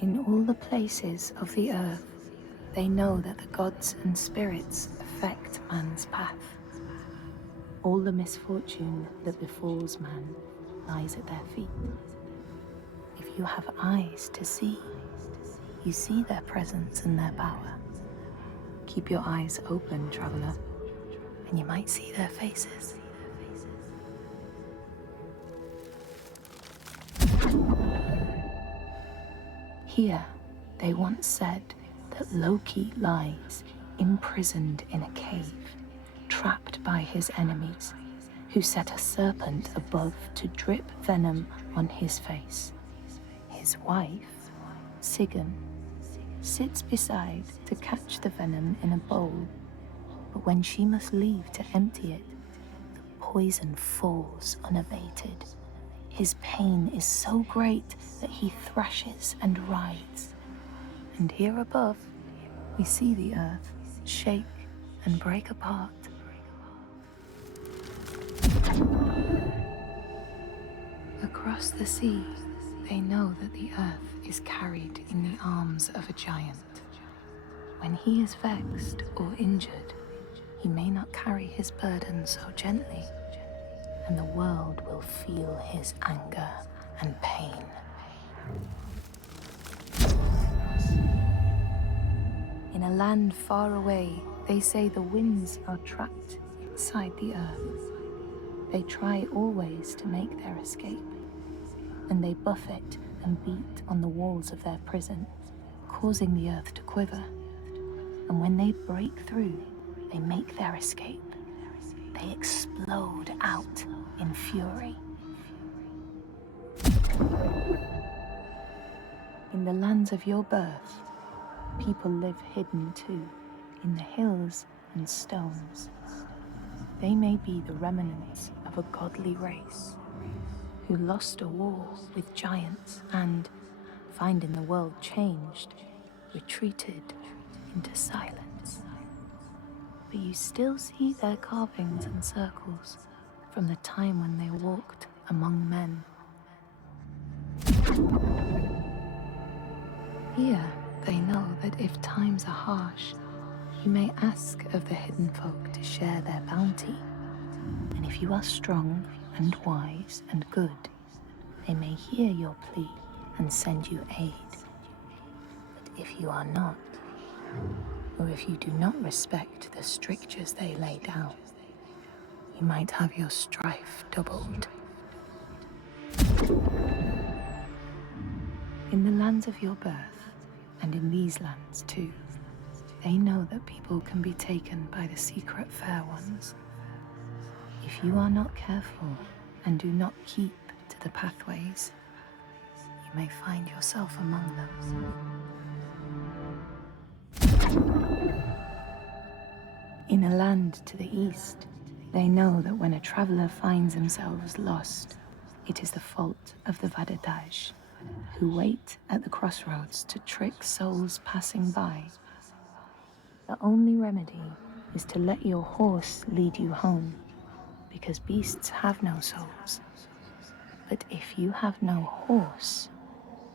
In all the places of the earth, they know that the gods and spirits affect man's path. All the misfortune that befalls man lies at their feet. If you have eyes to see, you see their presence and their power. Keep your eyes open, traveler, and you might see their faces. Here, they once said that Loki lies imprisoned in a cave, trapped by his enemies, who set a serpent above to drip venom on his face. His wife, Sigyn, sits beside to catch the venom in a bowl, but when she must leave to empty it, the poison falls unabated. His pain is so great that he thrashes and writhes. And here above, we see the earth shake and break apart. Across the sea, they know that the earth is carried in the arms of a giant. When he is vexed or injured, he may not carry his burden so gently, and the world will feel his anger and pain. In a land far away, they say the winds are trapped inside the earth. They try always to make their escape, and they buffet and beat on the walls of their prison, causing the earth to quiver. And when they break through, they make their escape. They explode out in fury. In the lands of your birth, people live hidden too, in the hills and stones. They may be the remnants of a godly race who lost a war with giants and, finding the world changed, retreated into silence. But you still see their carvings and circles from the time when they walked among men. Here, they know that if times are harsh, you may ask of the Hiddenfolk to share their bounty. And if you are strong and wise and good, they may hear your plea and send you aid. But if you are not, or if you do not respect the strictures they lay down, you might have your strife doubled. In the lands of your birth, and in these lands too, they know that people can be taken by the secret fair ones. If you are not careful and do not keep to the pathways, you may find yourself among them. In a land to the east, they know that when a traveler finds themselves lost, it is the fault of the Vadadaj, who wait at the crossroads to trick souls passing by. The only remedy is to let your horse lead you home, because beasts have no souls. But if you have no horse,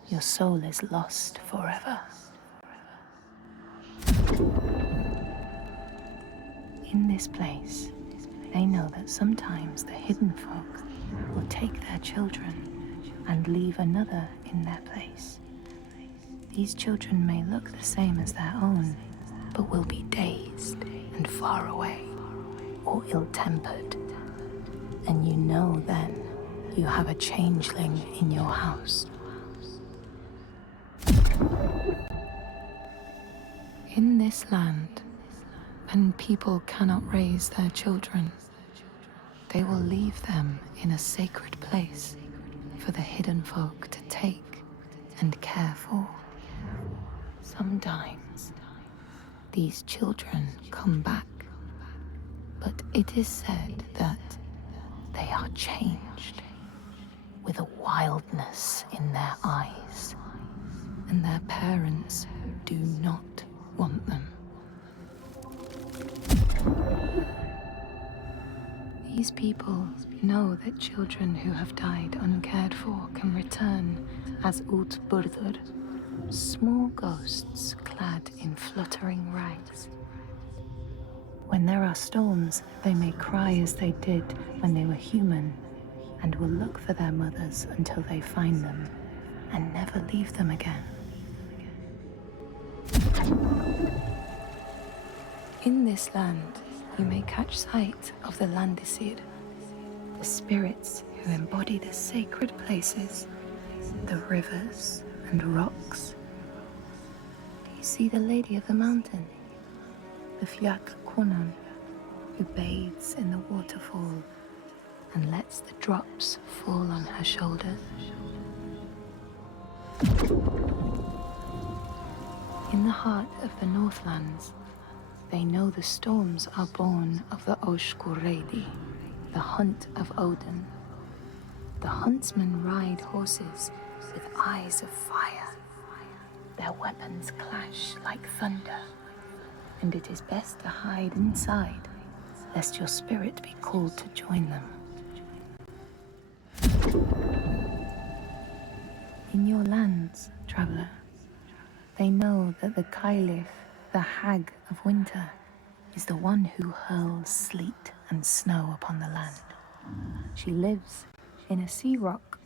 your soul is lost forever. In this place, they know that sometimes the Hiddenfolk will take their children and leave another in their place. These children may look the same as their own, but will be dazed and far away, or ill-tempered. And you know then you have a changeling in your house. In this land, when people cannot raise their children, they will leave them in a sacred place for the Hiddenfolk to take and care for. Sometimes these children come back, but it is said that they are changed, with a wildness in their eyes, and their parents do not want them. These people know that children who have died uncared for can return as Utburður, small ghosts clad in fluttering rags. When there are storms, they may cry as they did when they were human, and will look for their mothers until they find them, and never leave them again. In this land, you may catch sight of the Landdísir, the spirits who embody the sacred places, the rivers and rocks. Do you see the Lady of the Mountain, the Fjall Konan, who bathes in the waterfall and lets the drops fall on her shoulders? In the heart of the Northlands, they know the storms are born of the Oshkurreidi, the hunt of Odin. The huntsmen ride horses with eyes of fire. Their weapons clash like thunder, and it is best to hide inside, lest your spirit be called to join them. In your lands, traveler, they know that the Cailleach, the hag of winter, is the one who hurls sleet and snow upon the land. She lives in a sea rock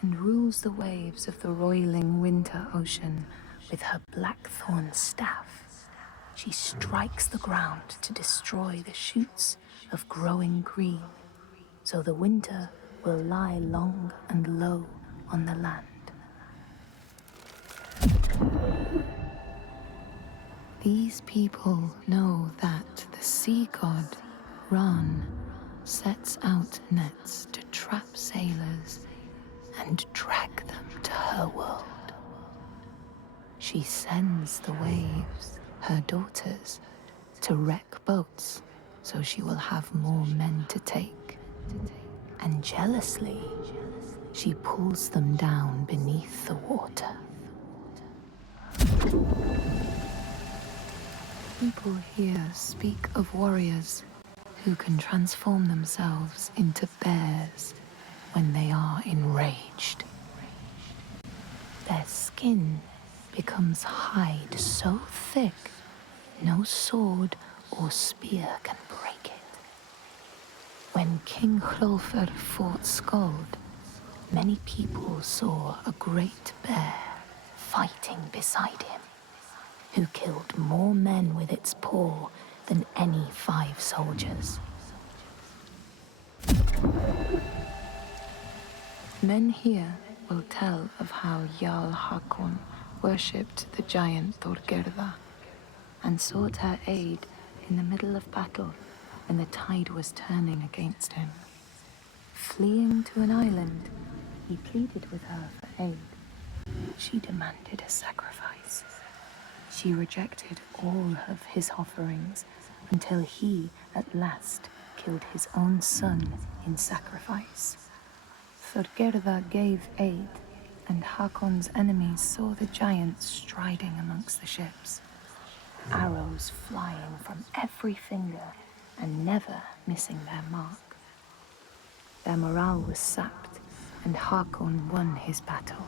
and rules the waves of the roiling winter ocean with her blackthorn staff. She strikes the ground to destroy the shoots of growing green, so the winter will lie long and low on the land. These people know that the sea god, Ran, sets out nets to trap sailors and drag them to her world. She sends the waves, her daughters, to wreck boats so she will have more men to take. And jealously, she pulls them down beneath the water. People here speak of warriors who can transform themselves into bears when they are enraged. Their skin becomes hide so thick, no sword or spear can break it. When King Hrólfr fought Skuld, many people saw a great bear fighting beside him, who killed more men with its paw than any 5 soldiers. Men here will tell of how Jarl Hakon worshipped the giant Thorgerða and sought her aid in the middle of battle when the tide was turning against him. Fleeing to an island, he pleaded with her for aid. She demanded a sacrifice. She rejected all of his offerings until he, at last, killed his own son in sacrifice. Thorgerða gave aid, and Hakon's enemies saw the giants striding amongst the ships, arrows flying from every finger and never missing their mark. Their morale was sapped, and Hakon won his battle.